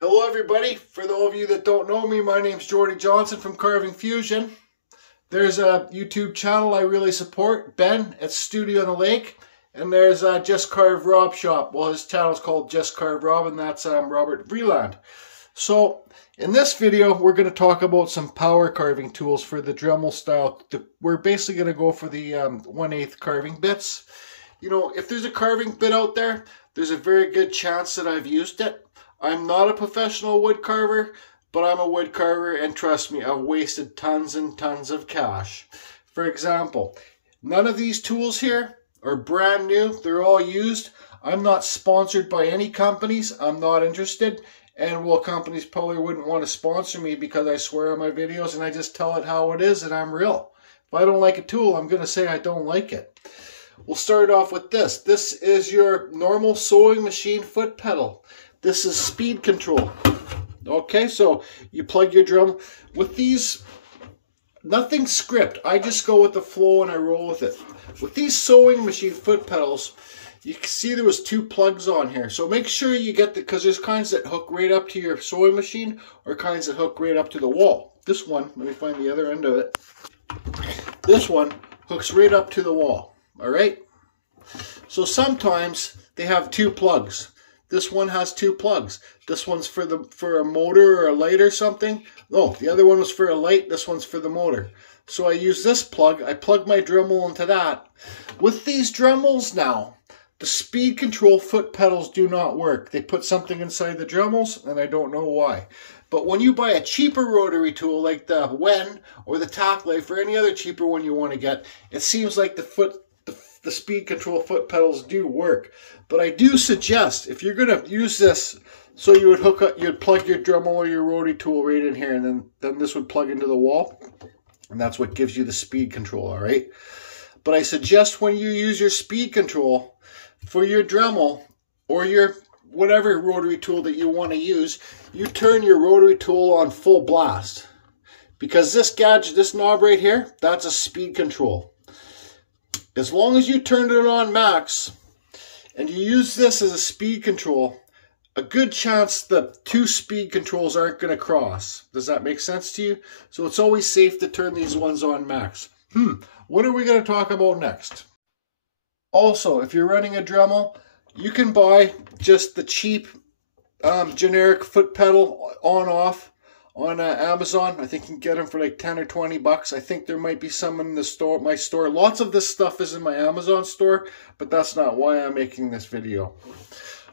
Hello everybody, for those of you that don't know me, my name's Jordy Johnson from Carving Fusion. There's a YouTube channel I really support, Ben at Studio on the Lake, and there's Just Carve Rob Shop. Well, his channel's called Just Carve Rob, and that's Robert Vreeland. So, in this video, we're going to talk about some power carving tools for the Dremel style. We're basically going to go for the 1/8 carving bits. You know, if there's a carving bit out there, there's a very good chance that I've used it. I'm not a professional wood carver, but I'm a wood carver, and trust me, I've wasted tons and tons of cash. For example, none of these tools here are brand new. They're all used. I'm not sponsored by any companies. I'm not interested. And well, companies probably wouldn't want to sponsor me because I swear on my videos and I just tell it how it is and I'm real. If I don't like a tool, I'm going to say I don't like it. We'll start off with this. This is your normal sewing machine foot pedal. This is speed control. Okay, so you plug your drum. With these, nothing script. I just go with the flow and I roll with it. With these sewing machine foot pedals, you can see there was 2 plugs on here. So make sure you get the, because there's kinds that hook right up to your sewing machine or kinds that hook right up to the wall. This one, let me find the other end of it. This one hooks right up to the wall. All right. So sometimes they have 2 plugs. This one has 2 plugs. This one's for a motor or a light or something. No, the other one was for a light. This one's for the motor. So I use this plug. I plug my Dremel into that. With these Dremels now, the speed control foot pedals do not work. They put something inside the Dremels, and I don't know why. But when you buy a cheaper rotary tool like the Wen or the Tack Life or any other cheaper one you want to get, it seems like the speed control foot pedals do work. But I do suggest, if you're going to use this, so you would hook up, you'd plug your Dremel or your rotary tool right in here, and then this would plug into the wall, and that's what gives you the speed control, all right? But I suggest when you use your speed control for your Dremel or your whatever rotary tool that you want to use, you turn your rotary tool on full blast. Because this gadget, this knob right here, that's a speed control. As long as you turn it on max and you use this as a speed control, a good chance the 2 speed controls aren't going to cross. Does that make sense to you? So it's always safe to turn these ones on max. What are we going to talk about next? Also, if you're running a Dremel, you can buy just the cheap generic foot pedal on-off on Amazon. I think you can get them for like 10 or 20 bucks. I think there might be some in the store, my store. Lots of this stuff is in my Amazon store, but that's not why I'm making this video.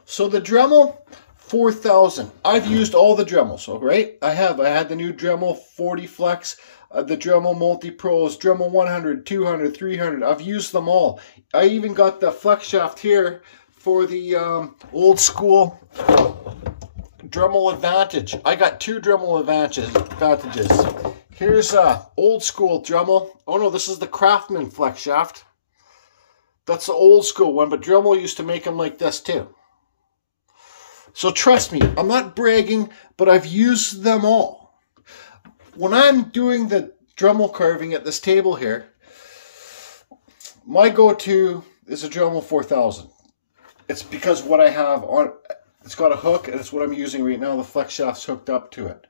So the Dremel 4000. I've used all the Dremels, all right? I had the new Dremel 40 Flex, the Dremel Multi Pros, Dremel 100, 200, 300. I've used them all. I even got the flex shaft here for the old school Dremel Advantage. I got 2 Dremel Advantages. Here's old school Dremel. Oh no, this is the Craftsman flex shaft. That's the old school one, but Dremel used to make them like this too. So trust me, I'm not bragging, but I've used them all. When I'm doing the Dremel carving at this table here, my go-to is a Dremel 4000. It's because what I have on, it's got a hook, and it's what I'm using right now. The flex shaft's hooked up to it.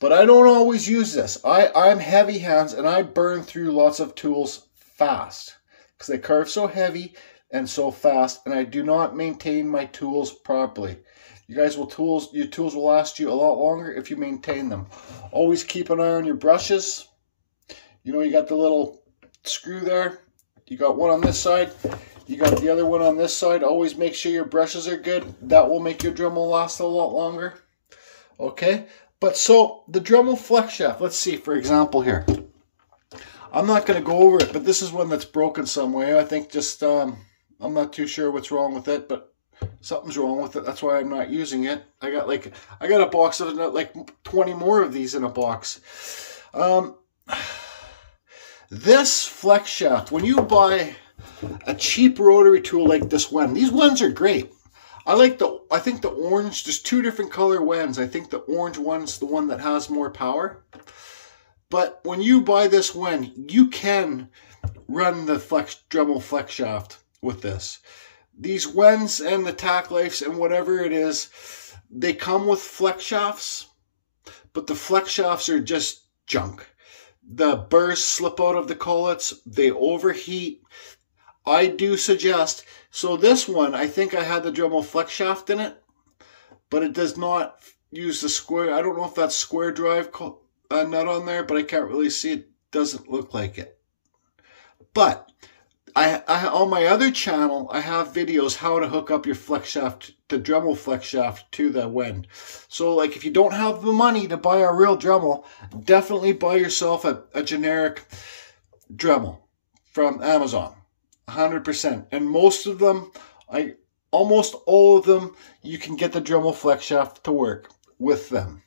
But I don't always use this. I'm heavy hands, and I burn through lots of tools fast because they carve so heavy and so fast, and I do not maintain my tools properly. Your tools will last you a lot longer if you maintain them. Always keep an eye on your brushes. You know, you got the little screw there. You got one on this side. You got the other one on this side. Always make sure your brushes are good. That will make your Dremel last a lot longer. Okay? But so, the Dremel flex shaft. Let's see, for example here. I'm not going to go over it, but this is one that's broken some way. I think just, I'm not too sure what's wrong with it, but something's wrong with it. That's why I'm not using it. I got a box of like 20 more of these in a box. This flex shaft, when you buy a cheap rotary tool like this one, these ones are great. I think the orange, there's 2 different color Wens. I think the orange one's the one that has more power. But when you buy this Wen, you can run the Dremel flex shaft with this. These Wens and the Tack Lifes and whatever it is, they come with flex shafts, but the flex shafts are just junk. The burs slip out of the collets, they overheat. I do suggest, so this one, I think I had the Dremel flex shaft in it, but it does not use the square. I don't know if that's square drive nut on there, but I can't really see. It doesn't look like it. But I on my other channel, I have videos how to hook up your flex shaft, the Dremel flex shaft, to the Wind. So like if you don't have the money to buy a real Dremel, definitely buy yourself a generic Dremel from Amazon, 100%. And most of them, almost all of them, you can get the Dremel flex shaft to work with them.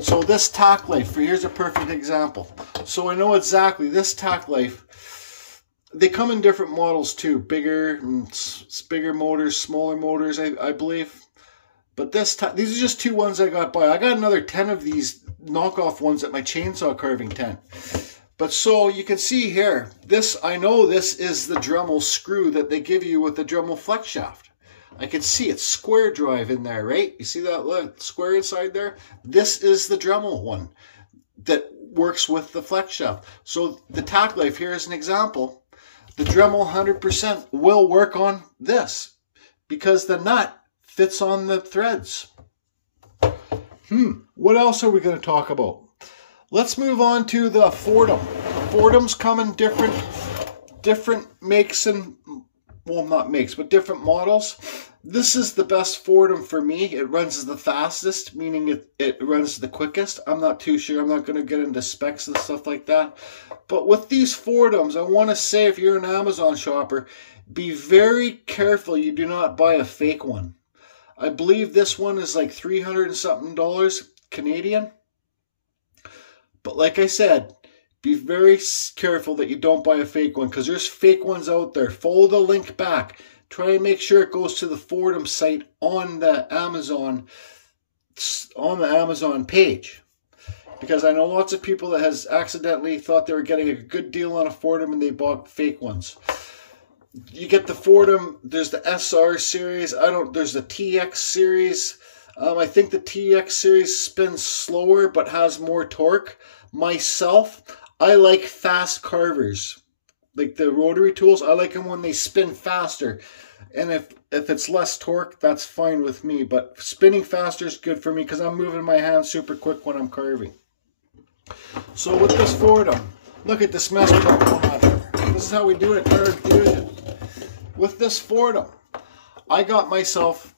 So this tack life, here's a perfect example. So I know exactly this tack life. They come in different models too, bigger motors, smaller motors, I believe. But these are just 2 ones I got by. I got another 10 of these knockoff ones at my chainsaw carving tent. But so you can see here, I know this is the Dremel screw that they give you with the Dremel flex shaft. I can see it's square drive in there, right? You see that square inside there? This is the Dremel one that works with the flex shaft. So the tack life here is an example. The Dremel 100% will work on this because the nut fits on the threads. What else are we going to talk about? Let's move on to the Fordham. Fordhams come in different makes and, well, not makes, but different models. This is the best Fordham for me. It runs the fastest, meaning it runs the quickest. I'm not too sure. I'm not going to get into specs and stuff like that. But with these Fordhams, I want to say if you're an Amazon shopper, be very careful you do not buy a fake one. I believe this one is like $300 and something Canadian. But like I said, be very careful that you don't buy a fake one because there's fake ones out there. Follow the link back. Try and make sure it goes to the Fordham site on the Amazon page. Because I know lots of people that has accidentally thought they were getting a good deal on a Fordham and they bought fake ones. You get the Fordham, there's the SR series, there's the TX series. I think the TX series spins slower but has more torque. Myself, I like fast carvers. Like the rotary tools, I like them when they spin faster. And if it's less torque, that's fine with me. But spinning faster is good for me because I'm moving my hand super quick when I'm carving. So with this Fordham, look at this mess we got going on here. This is how we do it at Carve Fusion. With this Fordham, I got myself,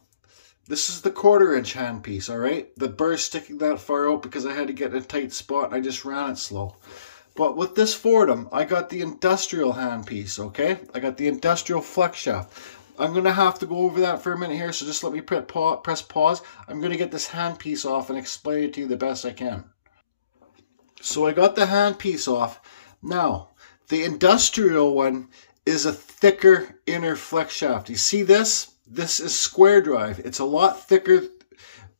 this is the 1/4 inch handpiece, all right? The bur's sticking that far out because I had to get in a tight spot and I just ran it slow. But with this Fordham, I got the industrial handpiece, okay? I got the industrial flex shaft. I'm going to have to go over that for a minute here, so just let me press pause. I'm going to get this handpiece off and explain it to you the best I can. So I got the handpiece off. Now, the industrial one is a thicker inner flex shaft. You see this? This is square drive. It's a lot thicker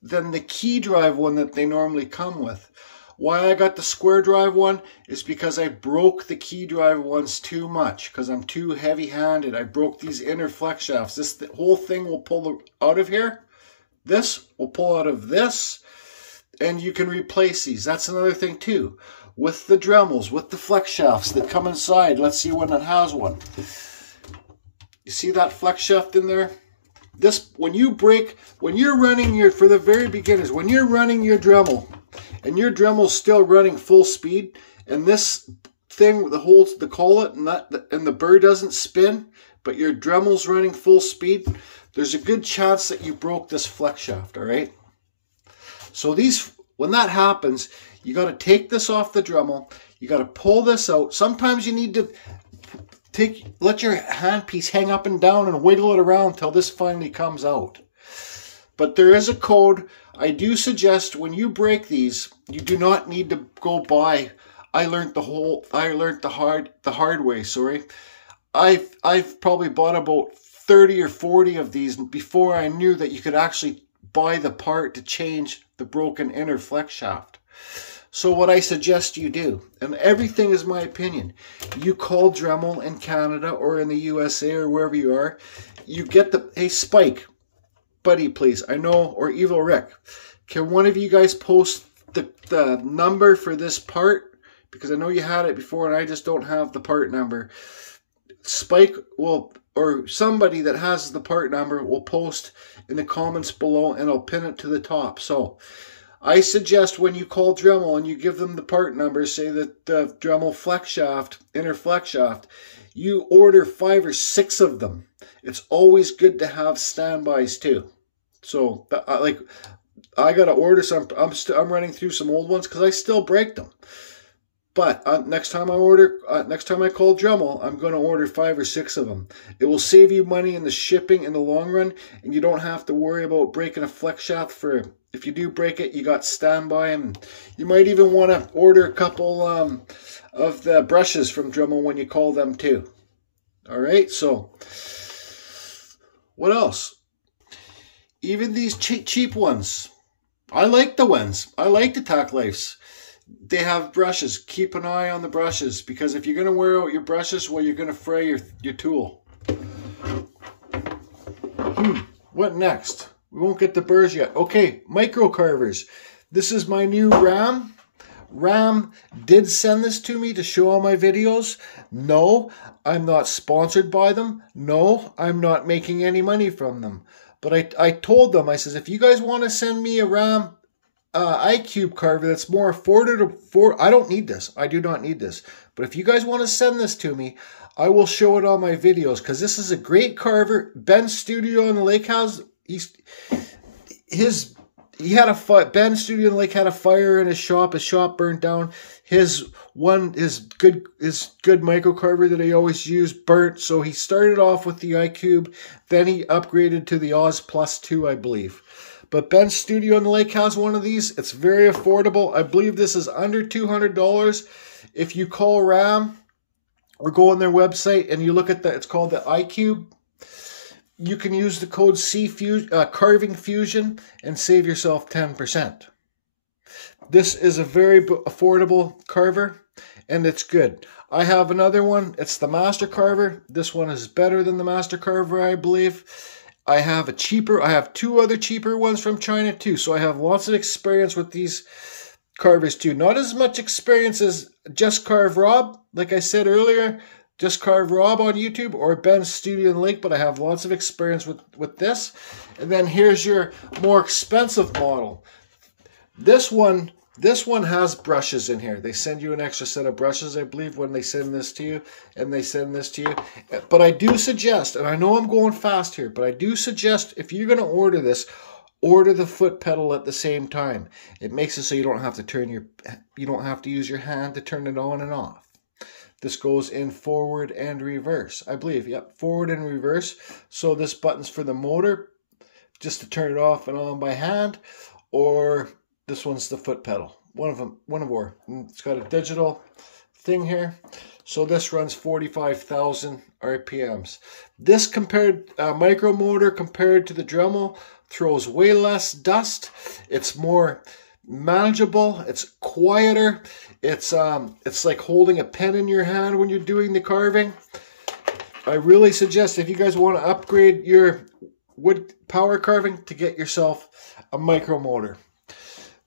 than the key drive one that they normally come with. Why I got the square drive one is because I broke the key drive ones too much because I'm too heavy-handed. I broke these inner flex shafts. The whole thing will pull out of here. This will pull out of this, and you can replace these. That's another thing too. With the Dremels, with the flex shafts that come inside. Let's see when it has one. You see that flex shaft in there? This, when you're running your, for the very beginners, when you're running your Dremel, and your Dremel's still running full speed, and this thing that holds the collet and the burr doesn't spin, but your Dremel's running full speed, there's a good chance that you broke this flex shaft, all right? So when that happens, you got to take this off the Dremel, you got to pull this out. Sometimes you need to let your handpiece hang up and down and wiggle it around until this finally comes out. But there is a code. I do suggest when you break these, you do not need to go buy. I learned the hard way, sorry. I've probably bought about 30 or 40 of these before I knew that you could actually buy the part to change the broken inner flex shaft. So what I suggest you do, and everything is my opinion, you call Dremel in Canada or in the USA or wherever you are, you get hey Spike, Buddy, please, I know, or Evil Rick, can one of you guys post the number for this part? Because I know you had it before and I just don't have the part number. Spike will, or somebody that has the part number will post in the comments below, and I'll pin it to the top. So I suggest when you call Dremel and you give them the part number, say that the Dremel flex shaft, inner flex shaft, you order 5 or 6 of them. It's always good to have standbys too. So like I got to order some. I'm running through some old ones because I still break them. But next time I call Dremel, I'm going to order 5 or 6 of them. It will save you money in the shipping in the long run, and you don't have to worry about breaking a flex shaft. For if you do break it, you got standby, and you might even want to order a couple of the brushes from Dremel when you call them too. All right, so what else? Even these cheap ones. I like the ones. I like the Tack Lifes. They have brushes. Keep an eye on the brushes, because if you're going to wear out your brushes, well, you're going to fray your tool. What next? We won't get the burrs yet. Okay, micro carvers. This is my new Ram. Ram did send this to me to show all my videos. No, I'm not sponsored by them. No, I'm not making any money from them. But I told them, I says, if you guys want to send me a Ram iCube carver that's more affordable, I don't need this. I do not need this. But if you guys want to send this to me, I will show it on my videos, because this is a great carver. Ben's studio in the lake house, Ben's studio in the lake had a fire in his shop. His shop burnt down. His good micro carver that he always used burnt. So he started off with the iCube. Then he upgraded to the Oz Plus 2, I believe. But Ben's studio in the lake has one of these. It's very affordable. I believe this is under $200. If you call Ram or go on their website and you look at that, it's called the iCube. You can use the code Carving Fusion and save yourself 10%. This is a very affordable carver, and it's good. I have another one. It's the Master Carver. This one is better than the Master Carver, I believe. I have 2 other cheaper ones from China too, so I have lots of experience with these carvers too. Not as much experience as Just Carve Rob, like I said earlier, Just Carve Rob on YouTube, or Ben's Studio in the Lake, but I have lots of experience with this. And then here's your more expensive model. This one has brushes in here. They send you an extra set of brushes, I believe, when they send this to you, and they send this to you. But I do suggest, and I know I'm going fast here, but I do suggest if you're going to order this, order the foot pedal at the same time. It makes it so you don't have to use your hand to turn it on and off. This goes in forward and reverse, I believe. Yep, forward and reverse. So this button's for the motor, just to turn it off and on by hand, or this one's the foot pedal. One of them. It's got a digital thing here. So this runs 45,000 RPMs. This micro motor compared to the Dremel throws way less dust. It's more manageable. It's quieter. It's like holding a pen in your hand when you're doing the carving. I really suggest, if you guys want to upgrade your wood power carving, to get yourself a micro motor.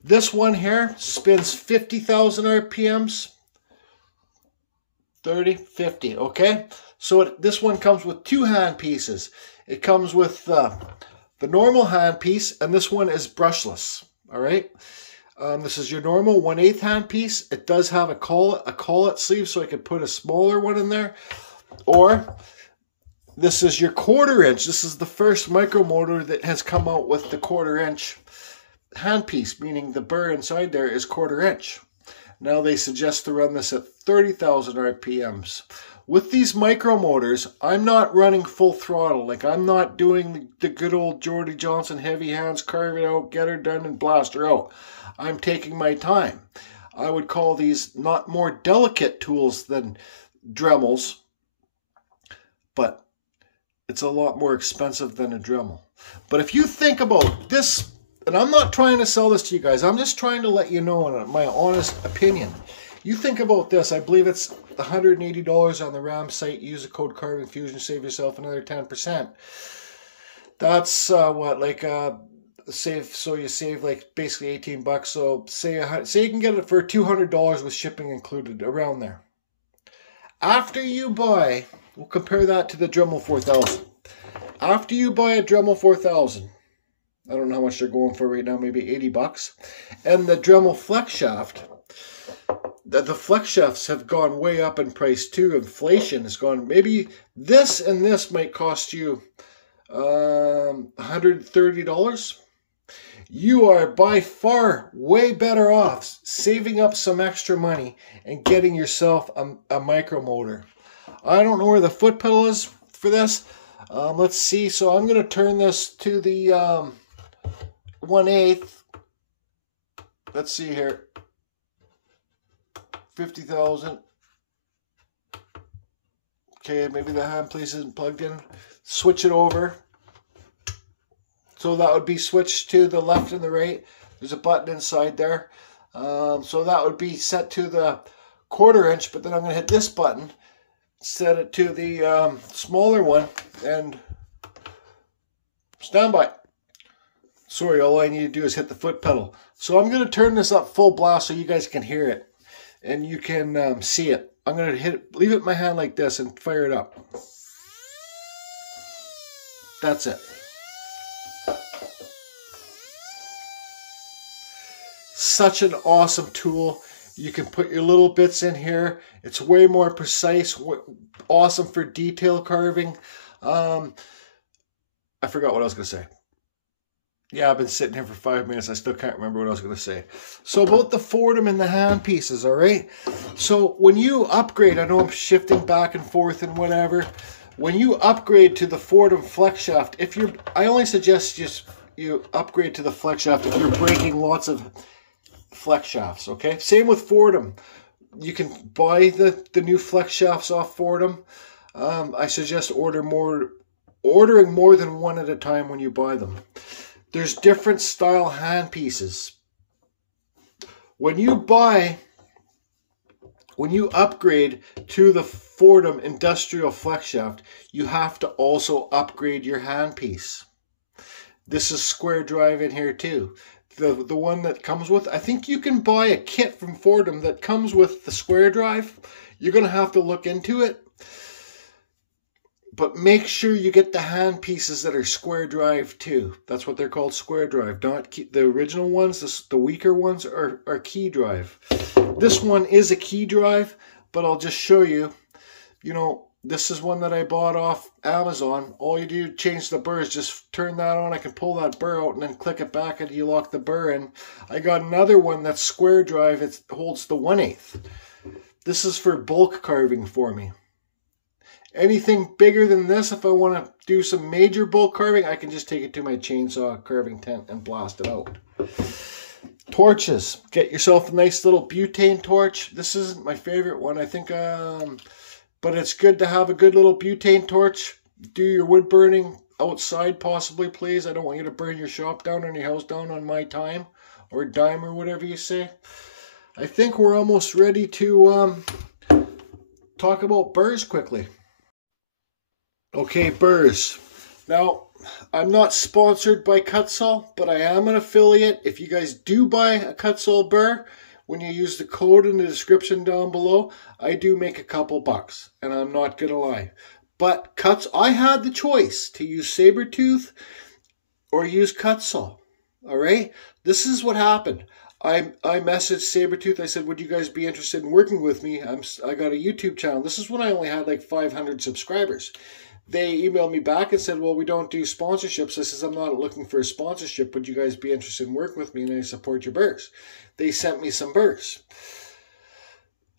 This one here spins 50,000 RPMs. 30, 50, okay? So this one comes with 2 hand pieces. It comes with the normal hand piece, and this one is brushless, all right? This is your normal 1/8 hand piece. It does have a collet sleeve, so I could put a smaller one in there. Or this is your 1/4 inch. This is the first micro motor that has come out with the 1/4 inch handpiece, meaning the burr inside there is 1/4 inch. Now they suggest to run this at 30,000 RPMs. With these micro motors, I'm not running full throttle. Like, I'm not doing the good old Jordy Johnson heavy hands, carve it out, get her done, and blast her out. I'm taking my time. I would call these not more delicate tools than Dremels, but it's a lot more expensive than a Dremel. But if you think about this, and I'm not trying to sell this to you guys, I'm just trying to let you know my honest opinion. You think about this, I believe it's $180 on the Ram site. Use the code Carving Fusion, save yourself another 10%. That's what, like save, so you save like basically 18 bucks. So say you can get it for $200 with shipping included, around there. After you buy, we'll compare that to the Dremel 4000. After you buy a Dremel 4000, I don't know how much they're going for right now, maybe 80 bucks. And the Dremel flex shaft, the flex shafts have gone way up in price too. Inflation has gone, maybe this and this might cost you $130. You are by far way better off saving up some extra money and getting yourself a micro motor. I don't know where the foot pedal is for this. Let's see. So I'm going to turn this to the 1/8. Let's see here. 50,000. Okay, maybe the hand piece isn't plugged in. Switch it over. So that would be switched to the left and the right. There's a button inside there. So that would be set to the 1/4 inch, but then I'm going to hit this button, set it to the smaller one, and stand by. Sorry, all I need to do is hit the foot pedal. So I'm going to turn this up full blast so you guys can hear it and you can see it. I'm going to hit it, leave it in my hand like this and fire it up. That's it. Such an awesome tool. You can put your little bits in here. It's way more precise, awesome for detail carving. I forgot what I was going to say. Yeah, I've been sitting here for 5 minutes. I still can't remember what I was going to say. So about the Fordham and the hand pieces, all right? So when you upgrade, I know I'm shifting back and forth and whatever. When you upgrade to the Fordham flex shaft, I only suggest you upgrade to the flex shaft if you're breaking lots of flex shafts, okay? Same with Fordham. You can buy the new flex shafts off Fordham. I suggest ordering more than one at a time when you buy them. There's different style hand pieces. When you upgrade to the Fordham industrial flex shaft, you have to also upgrade your hand piece. This is square drive in here too. The one that comes with, I think you can buy a kit from Fordham that comes with the square drive. You're going to have to look into it. But make sure you get the hand pieces that are square drive too. That's what they're called, square drive. Not the original ones, the weaker ones are key drive. This one is a key drive, but I'll just show you. You know, this is one that I bought off Amazon. All you do, change the burs, just turn that on. I can pull that burr out and then click it back and you lock the burr in. I got another one that's square drive. It holds the 1/8. This is for bulk carving for me. Anything bigger than this, if I want to do some major bulk carving, I can just take it to my chainsaw carving tent and blast it out. Torches. Get yourself a nice little butane torch. This isn't my favorite one, I think, but it's good to have a good little butane torch. Do your wood burning outside possibly, please. I don't want you to burn your shop down or your house down on my time or dime or whatever you say. I think we're almost ready to talk about burs quickly. Okay, burs. Now, I'm not sponsored by Kutzall, but I am an affiliate. If you guys do buy a Kutzall burr, when you use the code in the description down below, I do make a couple bucks, and I'm not going to lie. But I had the choice to use Sabertooth or use Kutzall, all right? This is what happened. I messaged Sabertooth. I said, would you guys be interested in working with me? I got a YouTube channel. This is when I only had like 500 subscribers. They emailed me back and said, well, we don't do sponsorships. I says, I'm not looking for a sponsorship. Would you guys be interested in working with me? And I support your burrs. They sent me some burrs.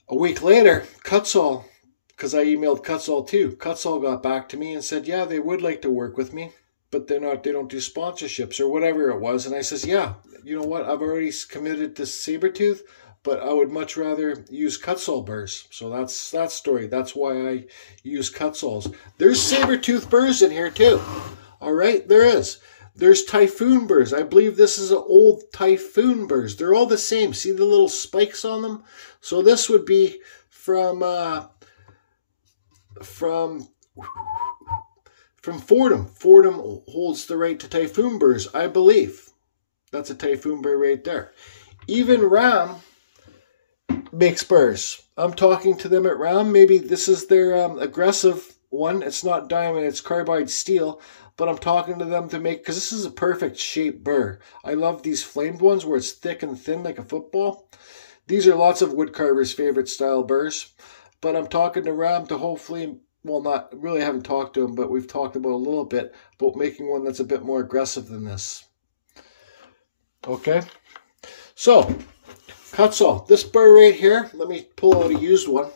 A week later, Kutzall, because I emailed Kutzall too. Kutzall got back to me and said, yeah, they would like to work with me, but they don't do sponsorships or whatever it was. And I says, yeah, you know what? I've already committed to Sabertooth, but I would much rather use Kutzall burrs. So that's that story. That's why I use Kutzalls. There's Sabertooth burrs in here too. All right, there is. There's Typhoon burrs. I believe this is an old Typhoon burrs. They're all the same. See the little spikes on them? So this would be from from Fordham. Fordham holds the right to Typhoon burrs, I believe. That's a Typhoon burr right there. Even Ram makes burrs. I'm talking to them at Ram. Maybe this is their aggressive one. It's not diamond, it's carbide steel. But I'm talking to them to make, because this is a perfect shape burr. I love these flamed ones where it's thick and thin like a football. These are lots of wood carvers' favorite style burrs. But I'm talking to Ram to hopefully, well, not really, haven't talked to him, but we've talked about a little bit about making one that's a bit more aggressive than this. Okay, so Kutzall, this burr right here, let me pull out a used one.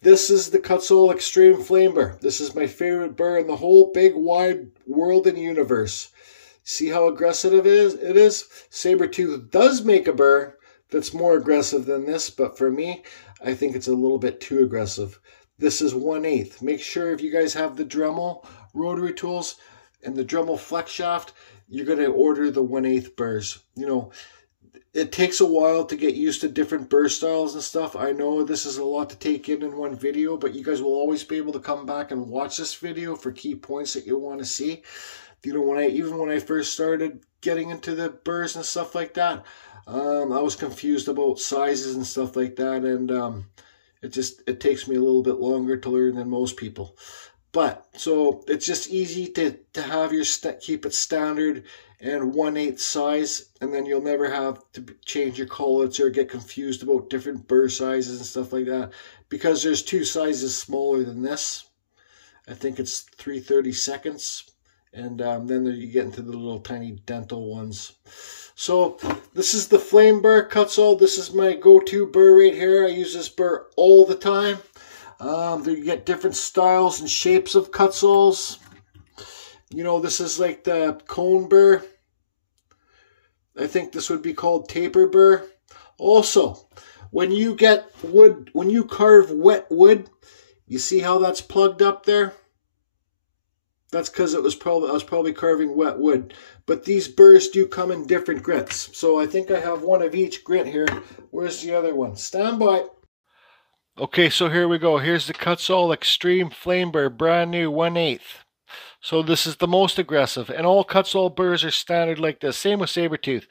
This is the Kutzall Extreme Flame Burr. This is my favorite burr in the whole big wide world and universe. See how aggressive it is? Sabertooth does make a burr that's more aggressive than this, but for me, I think it's a little bit too aggressive. This is 1/8. Make sure if you guys have the Dremel rotary tools and the Dremel flex shaft, you're going to order the 1/8 burrs. You know, it takes a while to get used to different burr styles and stuff. I know this is a lot to take in one video, but you guys will always be able to come back and watch this video for key points that you want to see. You know, even when I first started getting into the burrs and stuff like that, I was confused about sizes and stuff like that, and it takes me a little bit longer to learn than most people. But so it's just easy to have your keep it standard and 1/8 size, and then you'll never have to change your collets or get confused about different burr sizes and stuff like that, because there's two sizes smaller than this. I think it's 3/32, and then you get into the little tiny dental ones. So this is the Flame Burr Kutzall. This is my go-to burr right here. I use this burr all the time. You get different styles and shapes of Kutzalls. You know, this is like the cone burr. I think this would be called taper burr. Also, when you get wood, when you carve wet wood, you see how that's plugged up there? That's because I was probably carving wet wood. But these burrs do come in different grits. So I think I have one of each grit here. Where's the other one? Stand by. Okay, so here we go. Here's the Kutzall Extreme Flame Burr, brand new, 1/8. So this is the most aggressive. And all Kutzall burrs are standard like this. Same with Sabertooth.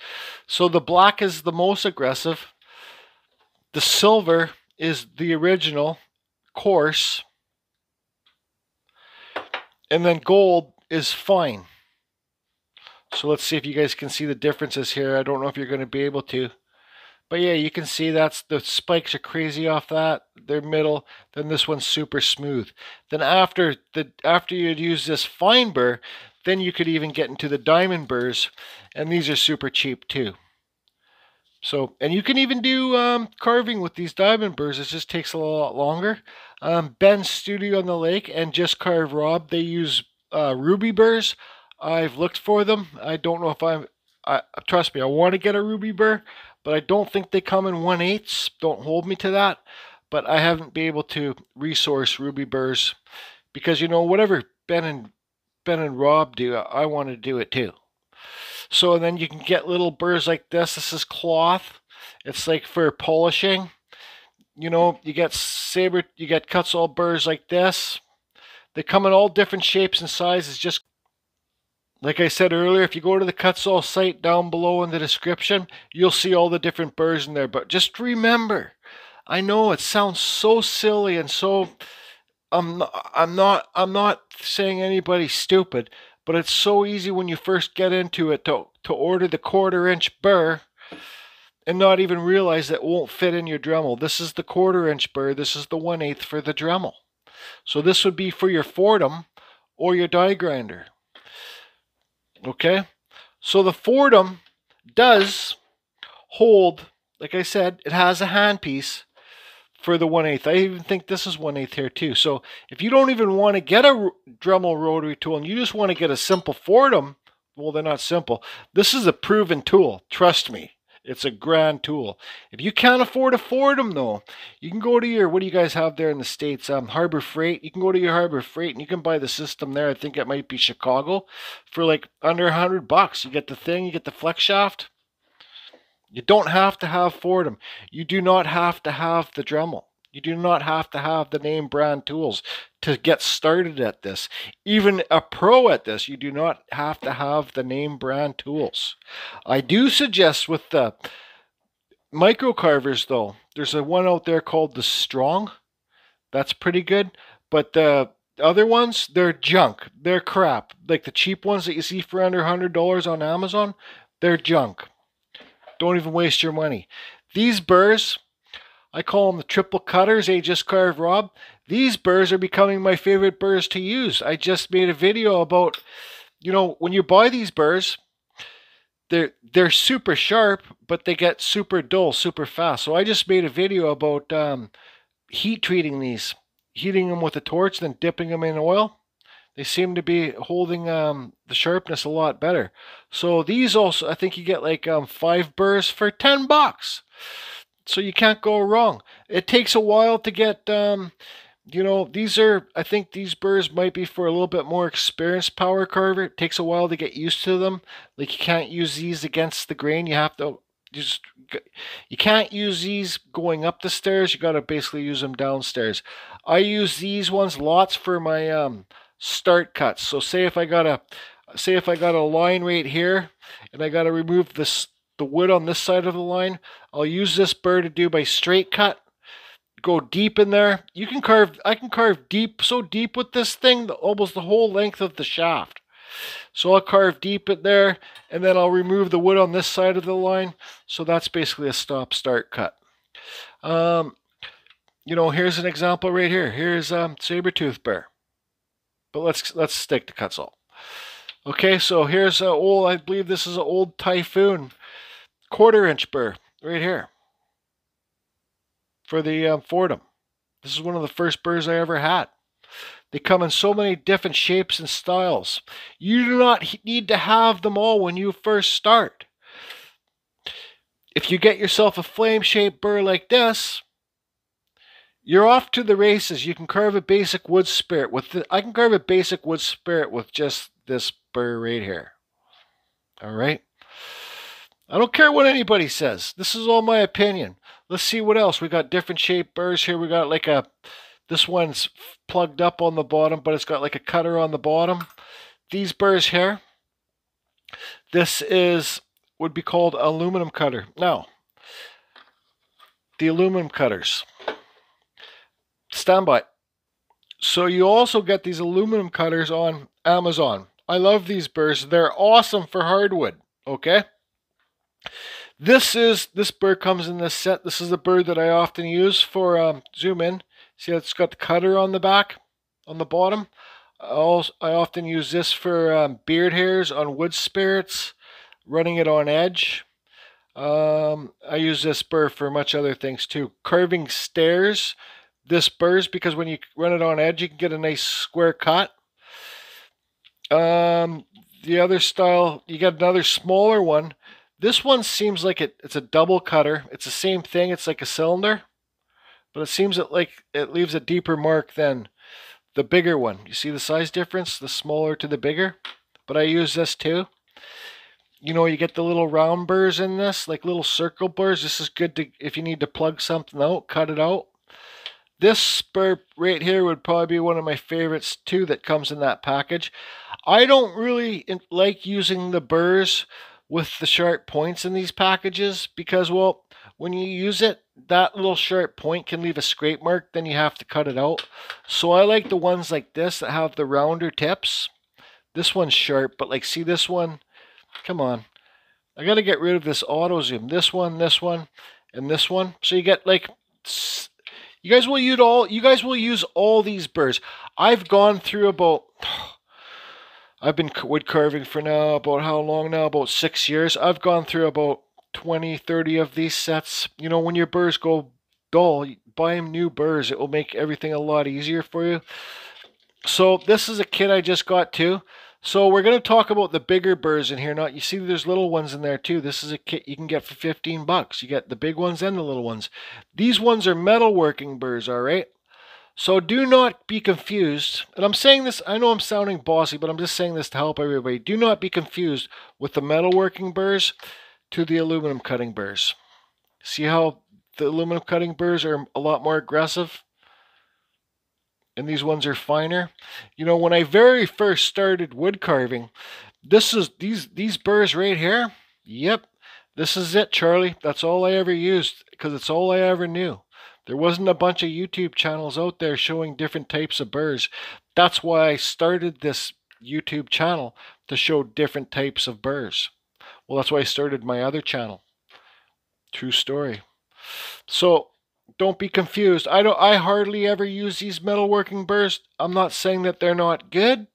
So the black is the most aggressive. The silver is the original, coarse. And then gold is fine. So let's see if you guys can see the differences here. I don't know if you're going to be able to. But yeah, you can see that's the spikes are crazy off that. They're middle. Then this one's super smooth. Then after you'd use this fine burr, then you could even get into the diamond burrs. And these are super cheap too. So, and you can even do carving with these diamond burrs. It just takes a lot longer. Ben's Studio on the Lake and Just Carve Rob, they use ruby burrs. I've looked for them. I don't know if trust me, I want to get a ruby burr, but I don't think they come in 1/8. Don't hold me to that. But I haven't been able to resource ruby burrs because, you know, whatever Ben and Rob do, I want to do it too. So then you can get little burrs like this. This is cloth. It's like for polishing. You know, you get Kutzall burrs like this. They come in all different shapes and sizes. Just like I said earlier, if you go to the Kutzall site down below in the description, you'll see all the different burrs in there. But just remember, I know it sounds so silly and so I'm not saying anybody's stupid, but it's so easy when you first get into it to order the 1/4-inch burr and not even realize that it won't fit in your Dremel. This is the 1/4-inch burr. This is the 1/8 for the Dremel. So this would be for your Fordham or your die grinder. Okay, so the Fordham does hold, like I said, it has a handpiece for the 1/8. I even think this is 1/8 here too. So if you don't even want to get a Dremel rotary tool and you just want to get a simple Fordham, well, they're not simple. This is a proven tool. Trust me. It's a grand tool. If you can't afford a Fordham though, you can go to your, what do you guys have there in the States? Harbor Freight. You can go to your Harbor Freight and you can buy the system there. I think it might be Chicago for like under $100. You get the thing, you get the flex shaft. You don't have to have Fordham. You do not have to have the Dremel. You do not have to have the name brand tools to get started at this. Even a pro at this, you do not have to have the name brand tools. I do suggest with the micro carvers though, there's a one out there called the Strong. That's pretty good. But the other ones, they're junk. They're crap. Like the cheap ones that you see for under $100 on Amazon, they're junk. Don't even waste your money. These burrs, I call them the triple cutters, Just Carve Rob. These burrs are becoming my favorite burrs to use. I just made a video about, when you buy these burrs, they're super sharp, but they get super dull super fast. So I just made a video about heat treating these, heating them with a torch, then dipping them in oil. They seem to be holding the sharpness a lot better. So these also, I think you get like 5 burrs for $10. So you can't go wrong. It takes a while to get, I think these burrs might be for a little bit more experienced power carver. It takes a while to get used to them. Like you can't use these against the grain. You have to you can't use these going up the stairs. You got to basically use them downstairs. I use these ones lots for my start cuts. So say if I got a line right here and I got to remove the wood on this side of the line, I'll use this burr to do my straight cut. Go deep in there. I can carve deep, so deep with this thing, almost the whole length of the shaft. So I'll carve deep in there, and then I'll remove the wood on this side of the line. So that's basically a stop-start cut. Here's an example right here. Here's saber-tooth burr. But let's stick to Kutzall. Okay, so here's I believe this is an old Typhoon 1/4-inch burr right here for the Fordham. This is one of the first burrs I ever had. They come in so many different shapes and styles. You do not need to have them all when you first start. If you get yourself a flame-shaped burr like this, you're off to the races. You can carve a basic wood spirit I can carve a basic wood spirit with just this burr right here. All right. I don't care what anybody says. This is all my opinion. Let's see what else. We got different shaped burrs here. We got like this one's plugged up on the bottom, but it's got like a cutter on the bottom. These burrs here, this would be called aluminum cutter. Now, the aluminum cutters. Stand by. So you also get these aluminum cutters on Amazon. I love these burrs. They're awesome for hardwood. Okay. This burr comes in this set. This is the burr that I often use for zoom in. See how it's got the cutter on the back, on the bottom. I often use this for beard hairs on wood spirits, running it on edge. I use this burr for much other things too. Carving stairs. This burrs because when you run it on edge, you can get a nice square cut. The other style, you get another smaller one. This one seems like it's a double cutter. It's the same thing. It's like a cylinder, but it seems like it leaves a deeper mark than the bigger one. You see the size difference, the smaller to the bigger? But I use this too. You get the little round burrs in this, like little circle burrs. This is good to, if you need to plug something out, cut it out. This spur right here would probably be one of my favorites too that comes in that package. I don't really like using the burrs with the sharp points in these packages because, well, when you use it, that little sharp point can leave a scrape mark, then you have to cut it out. So I like the ones like this that have the rounder tips. This one's sharp, but like, see this one? Come on. I got to get rid of this auto zoom. This one, and this one. So you get like, you guys will use all these burrs. I've gone through I've been wood carving for now, about how long now? About 6 years. I've gone through about 20, 30 of these sets. When your burrs go dull, buy new burrs. It will make everything a lot easier for you. So this is a kit I just got too. So we're going to talk about the bigger burrs in here. Now, you see there's little ones in there too. This is a kit you can get for $15. You get the big ones and the little ones. These ones are metalworking burrs, all right? So do not be confused, and I'm saying this, I know I'm sounding bossy, but I'm just saying this to help everybody. Do not be confused with the metalworking burrs to the aluminum cutting burrs. See how the aluminum cutting burrs are a lot more aggressive, and these ones are finer. You know, when I very first started wood carving, these burrs right here. Yep, this is it, Charlie. That's all I ever used because it's all I ever knew. There wasn't a bunch of YouTube channels out there showing different types of burrs. That's why I started this YouTube channel, to show different types of burrs. Well, that's why I started my other channel. True story. So don't be confused. I hardly ever use these metalworking burrs. I'm not saying that they're not good,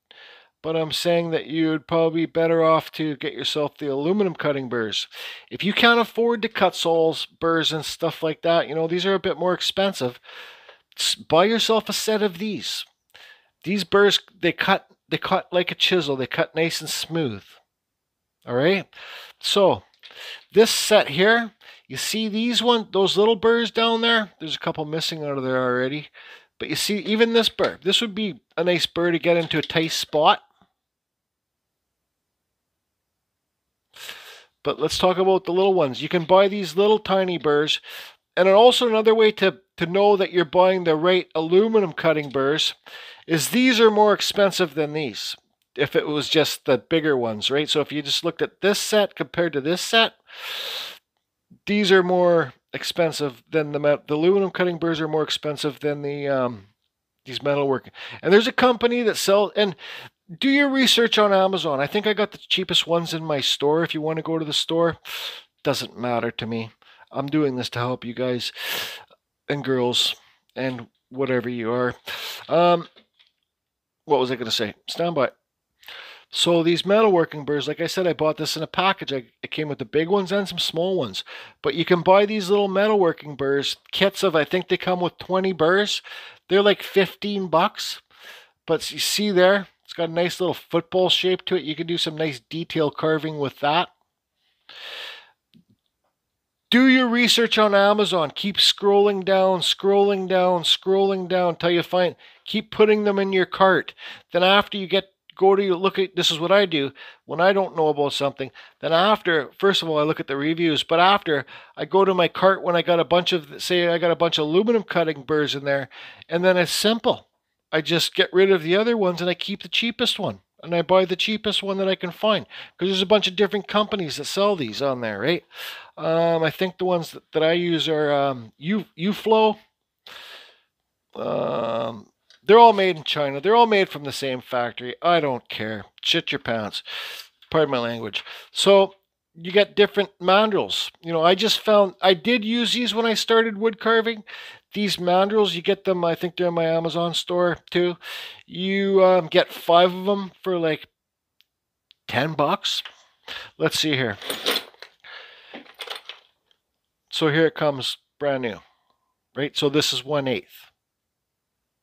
but I'm saying that you'd probably be better off to get yourself the aluminum cutting burrs. If you can't afford the Kutzalls, burrs, and stuff like that, you know, these are a bit more expensive. Buy yourself a set of these. These burrs, they cut like a chisel. They cut nice and smooth. All right. So this set here, you see those little burrs down there? There's a couple missing out of there already. But you see, even this burr, this would be a nice burr to get into a tight spot. But let's talk about the little ones. You can buy these little tiny burrs. And also another way to know that you're buying the right aluminum cutting burrs is these are more expensive than these. If it was just the bigger ones, right? So if you just looked at this set compared to this set, these are more expensive than the aluminum cutting burrs are more expensive than the these metalworking. And there's a company that sells, and do your research on Amazon. I think I got the cheapest ones in my store. If you want to go to the store, doesn't matter to me. I'm doing this to help you guys and girls and whatever you are. What was I going to say? Stand by. So these metalworking burrs, like I said, I bought this in a package. It came with the big ones and some small ones. But you can buy these little metalworking burrs, kits of, I think they come with 20 burrs. They're like 15 bucks. But you see there, it's got a nice little football shape to it. You can do some nice detail carving with that. Do your research on Amazon. Keep scrolling down, scrolling down, scrolling down until you find. Keep putting them in your cart. Then after you go to look at, this is what I do when I don't know about something. Then after, first of all, I look at the reviews. But after, I go to my cart when I got a bunch of, say I got a bunch of aluminum cutting burrs in there. And then it's simple. I just get rid of the other ones and I keep the cheapest one. And I buy the cheapest one that I can find. Because there's a bunch of different companies that sell these on there, right? I think the ones that I use are UFlow. They're all made in China. They're all made from the same factory. I don't care. Shit your pants. Pardon my language. So you get different mandrels. You know, I just found, I did use these when I started wood carving. These mandrels, you get them, I think they're in my Amazon store too. You get 5 of them for like 10 bucks. Let's see here. So here it comes, brand new, right? So this is 1/8.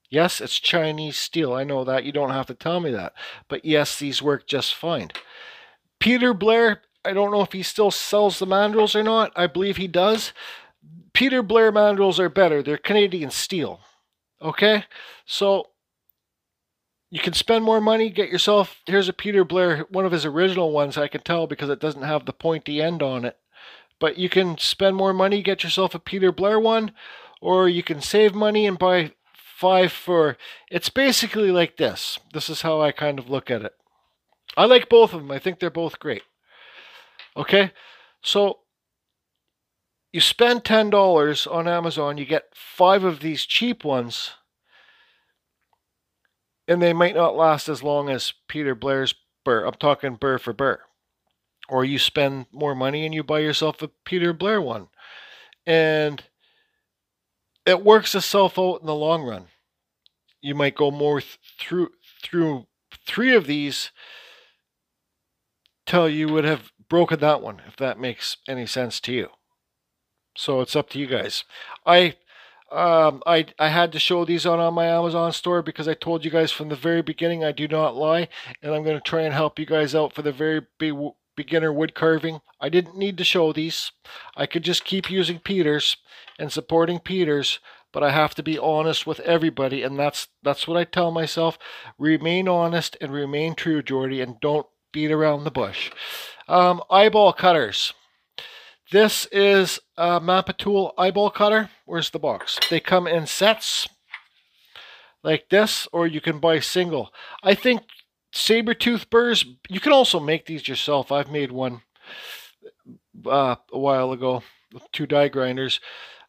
Yes, it's Chinese steel. I know that. You don't have to tell me that. But yes, these work just fine. Peter Blair, I don't know if he still sells the mandrels or not. I believe he does. Peter Blair mandrels are better. They're Canadian steel. Okay? So you can spend more money, get yourself, here's a Peter Blair, one of his original ones, I can tell because it doesn't have the pointy end on it. But you can spend more money, get yourself a Peter Blair one, or you can save money and buy 5 for, it's basically like this. This is how I kind of look at it. I like both of them. I think they're both great. Okay? So you spend $10 on Amazon, you get 5 of these cheap ones, and they might not last as long as Peter Blair's burr. I'm talking burr for burr. Or you spend more money and you buy yourself a Peter Blair one. And it works itself out in the long run. You might go more through 3 of these till you would have broken that one, if that makes any sense to you. So it's up to you guys. I had to show these on my Amazon store because I told you guys from the very beginning I do not lie, and I'm going to try and help you guys out for the very beginner wood carving. I didn't need to show these. I could just keep using Peters and supporting Peters, but I have to be honest with everybody, and that's what I tell myself. Remain honest and remain true, Jordy, and don't beat around the bush. Eyeball cutters. This is a Manpa tool eyeball cutter. Where's the box? They come in sets like this, or you can buy single. I think saber-tooth burrs, you can also make these yourself. I've made one a while ago with 2 die grinders.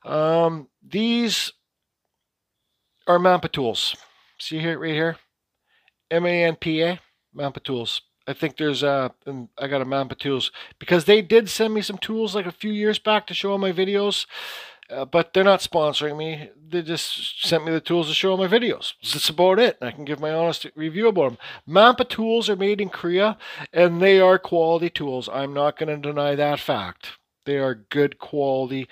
These are Manpa tools. See here, right here? MANPA, Manpa tools. I think there's I got a Manpa tools because they did send me some tools like a few years back to show on my videos, but they're not sponsoring me. They just sent me the tools to show on my videos. That's about it. I can give my honest review about them. Manpa tools are made in Korea, and they are quality tools. I'm not going to deny that fact. They are good quality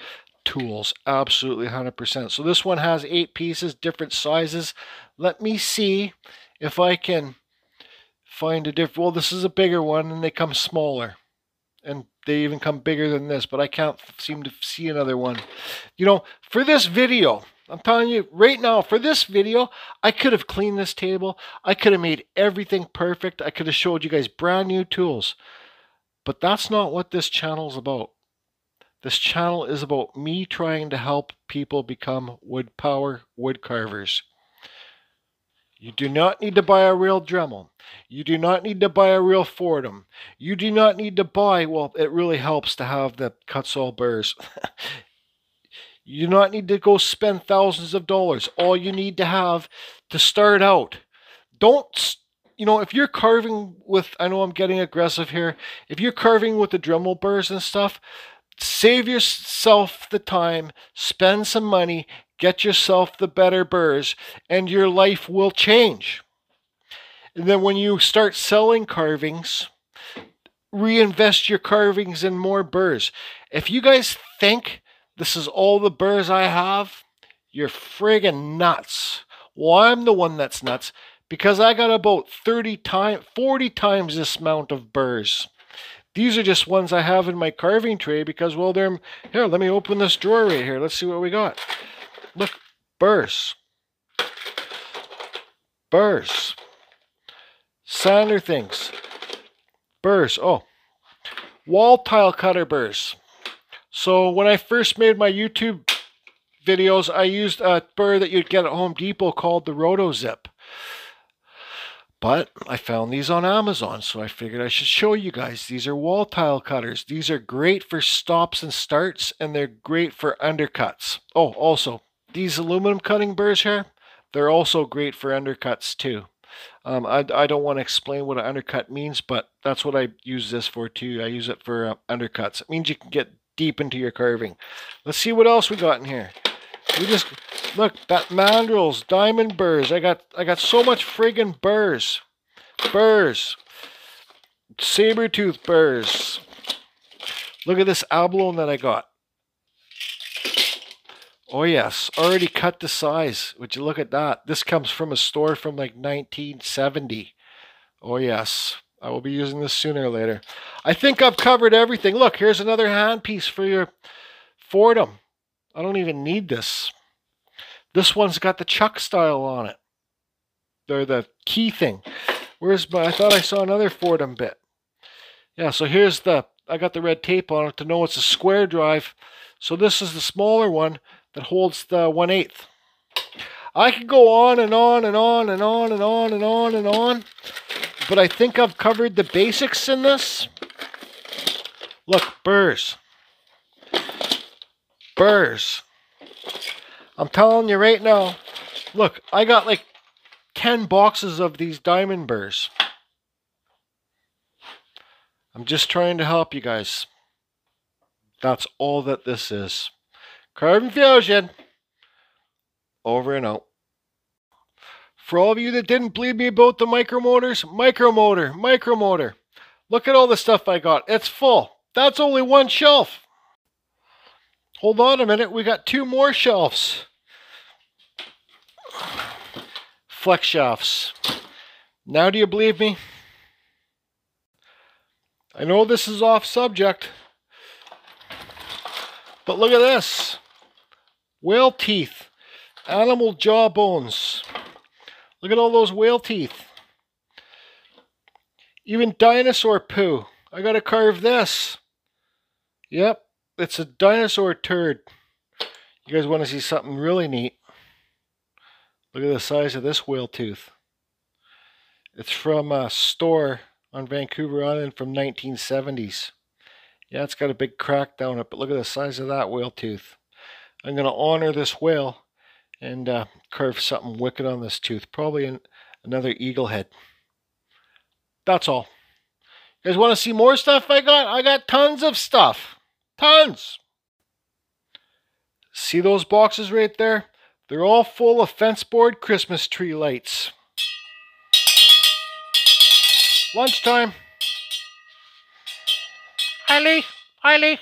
tools, absolutely 100%. So this one has 8 pieces, different sizes. Let me see if I can find a different. Well, this is a bigger one, and they come smaller, and they even come bigger than this, but I can't seem to see another one. You know, for this video, I'm telling you right now, for this video, I could have cleaned this table. I could have made everything perfect. I could have showed you guys brand new tools, but that's not what this channel is about. This channel is about me trying to help people become wood carvers. You do not need to buy a real Dremel. You do not need to buy a real Fordham. You do not need to buy, well, it really helps to have the Kutzall burs. You do not need to go spend thousands of dollars. All you need to have to start out. Don't, you know, if you're carving with, I know I'm getting aggressive here. If you're carving with the Dremel burs and stuff, save yourself the time, spend some money, get yourself the better burs, and your life will change. And then when you start selling carvings, reinvest your carvings in more burs. If you guys think this is all the burs I have, you're friggin' nuts. Well, I'm the one that's nuts because I got about 40 times this amount of burs. These are just ones I have in my carving tray because, well, they're... Here, let me open this drawer right here. Let's see what we got. Look, burs. Burs. Sander things. Burs. Oh. Wall tile cutter burs. So when I first made my YouTube videos, I used a burr that you'd get at Home Depot called the Roto Zip. But I found these on Amazon, so I figured I should show you guys. These are wall tile cutters. These are great for stops and starts, and they're great for undercuts. Oh, also, these aluminum cutting burrs here, they're also great for undercuts too. I don't want to explain what an undercut means, but that's what I use this for too. I use it for undercuts. It means you can get deep into your carving. Let's see what else we got in here. We just... Look, that mandrels, diamond burrs. I got so much friggin' burrs. Burrs. Saber-tooth burrs. Look at this abalone that I got. Oh yes, already cut to size. Would you look at that? This comes from a store from like 1970. Oh yes, I will be using this sooner or later. I think I've covered everything. Look, here's another handpiece for your Fordham. I don't even need this. This one's got the chuck style on it. They're the key thing. Where's my... I thought I saw another Fordham bit. Yeah, so here's the... I got the red tape on it to know it's a square drive. So this is the smaller one that holds the 1/8. I could go on and on and on and on and on and on and on. But I think I've covered the basics in this. Look, burs. Burs. I'm telling you right now, look, I got like 10 boxes of these diamond burs. I'm just trying to help you guys. That's all that this is. Carbon Fusion. Over and out. For all of you that didn't believe me about the micromotors, micromotor. Look at all the stuff I got. It's full. That's only one shelf. Hold on a minute, we got 2 more shelves. Flex shafts. Now do you believe me? I know this is off subject, but look at this. Whale teeth. Animal jaw bones. Look at all those whale teeth. Even dinosaur poo. I gotta carve this. Yep. It's a dinosaur turd. You guys want to see something really neat? Look at the size of this whale tooth. It's from a store on Vancouver Island from 1970s. Yeah, it's got a big crack down it, but look at the size of that whale tooth. I'm going to honor this whale and carve something wicked on this tooth. Probably another eagle head. That's all. You guys want to see more stuff I got? I got tons of stuff. Tons! See those boxes right there? They're all full of fence board Christmas tree lights. Lunchtime. Hi, Lee.